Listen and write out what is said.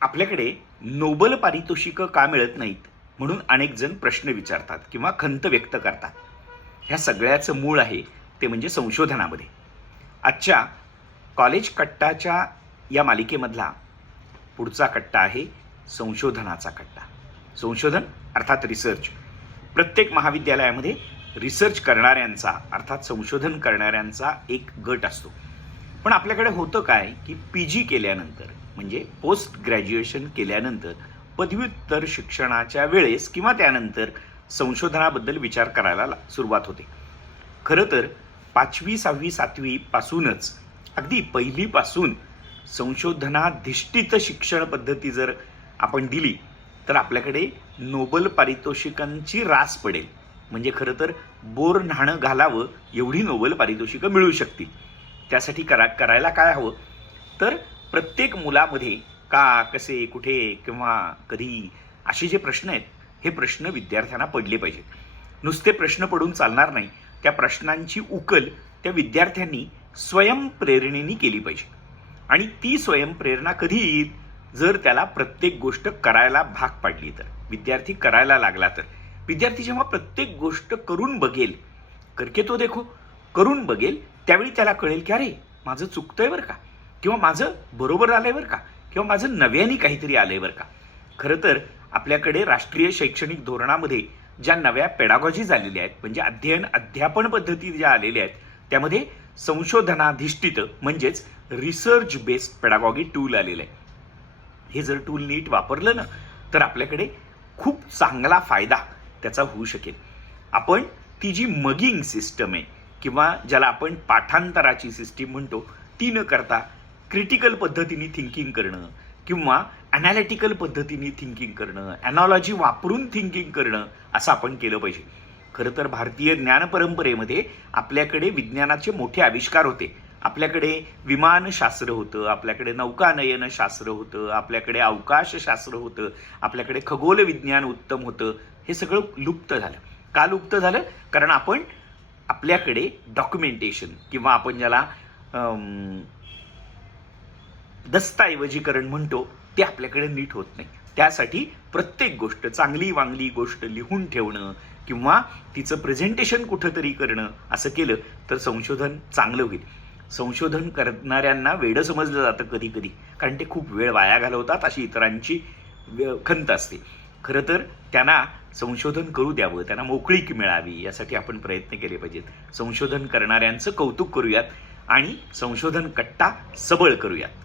आपल्याकडे नोबेल पारितोषिकं का मिळत नाहीत म्हणून अनेक जण प्रश्न विचारतात किंवा खंत व्यक्त करतात. ह्या सगळ्याचं मूळ आहे ते म्हणजे संशोधनामध्ये. आजच्या कॉलेज कट्टाच्या या मालिकेमधला पुढचा कट्टा आहे संशोधनाचा कट्टा. संशोधन अर्थात रिसर्च. प्रत्येक महाविद्यालयामध्ये रिसर्च करणाऱ्यांचा अर्थात संशोधन करणाऱ्यांचा एक गट असतो. पण आपल्याकडे होतं काय की PG केल्यानंतर म्हणजे पोस्ट ग्रॅज्युएशन केल्यानंतर पदव्युत्तर शिक्षणाच्या वेळेस किंवा त्यानंतर संशोधनाबद्दल विचार करायला सुरुवात होते. खरं तर 5वी 6वी 7वी पासूनच अगदी पहिलीपासून संशोधनाधिष्ठित शिक्षण पद्धती जर आपण दिली तर आपल्याकडे नोबेल पारितोषिकांची रास पडेल. म्हणजे खरं तर बोर न्हाणं घालावं एवढी नोबेल पारितोषिकं मिळू शकतील. त्यासाठी करायला काय हवं तर प्रत्येक मुलामध्ये का, कसे, कुठे किंवा कधी असे जे प्रश्न आहेत हे प्रश्न विद्यार्थ्यांना पडले पाहिजेत. नुसते प्रश्न पडून चालणार नाही. त्या प्रश्नांची उकल त्या विद्यार्थ्यांनी स्वयंप्रेरणेने केली पाहिजे. आणि ती स्वयंप्रेरणा कधी येईल जर त्याला प्रत्येक गोष्ट करायला भाग पाडली तर, विद्यार्थी करायला लागला तर. विद्यार्थी जेव्हा प्रत्येक गोष्ट करून बघेल, करके तो देखो, करून बघेल, त्यावेळी त्याला कळेल की अरे माझं चुकतंय बरं का, किंवा माझं बरोबर आलंय बरं का, किंवा माझं नव्याने काहीतरी आलंय बरं का. खरं तर आपल्याकडे राष्ट्रीय शैक्षणिक धोरणामध्ये ज्या नव्या पेडागॉजी झालेल्या आहेत म्हणजे अध्यापन पद्धती ज्या आलेल्या आहेत त्यामध्ये संशोधनाधिष्ठित म्हणजेच रिसर्च बेस्ड पेडागॉगी टूल आलेलं आहे. हे जर टूल नीट वापरलं ना तर आपल्याकडे खूप चांगला फायदा त्याचा होऊ शकेल. आपण ती जी मगिंग सिस्टम आहे किंवा ज्याला आपण पाठांतराची सिस्टीम म्हणतो ती न करता क्रिटिकल पद्धतीने थिंकिंग करणं किंवा ॲनालिटिकल पद्धतीने थिंकिंग करणं, ॲनॉलॉजी वापरून थिंकिंग करणं असं आपण केलं पाहिजे. खरं तर भारतीय ज्ञान परंपरेमध्ये आपल्याकडे विज्ञानाचे मोठे आविष्कार होते. आपल्याकडे विमानशास्त्र होतं, आपल्याकडे नौकानयनशास्त्र होतं, आपल्याकडे अवकाशशास्त्र होतं, आपल्याकडे खगोल विज्ञान उत्तम होतं. हे सगळं लुप्त झालं. का लुप्त झालं? कारण आपण आपल्याकडे डॉक्युमेंटेशन किंवा आपण ज्याला दस्तऐवजीकरण म्हणतो ते आपल्याकडे नीट होत नाही. त्यासाठी प्रत्येक गोष्ट, चांगली वांगली गोष्ट लिहून ठेवणं किंवा तिचं प्रेझेंटेशन कुठंतरी करणं असं केलं तर संशोधन चांगलं होईल. संशोधन करणाऱ्यांना वेडं समजलं जातं कधी कधी, कारण ते खूप वेळ वाया घालवतात अशी इतरांची खंत असते. खरं तर त्यांना संशोधन करू द्यावं, त्यांना मोकळीक मिळावी यासाठी आपण प्रयत्न केले पाहिजेत. संशोधन करणाऱ्यांचं कौतुक करूयात आणि संशोधन कट्टा सबळ करूयात.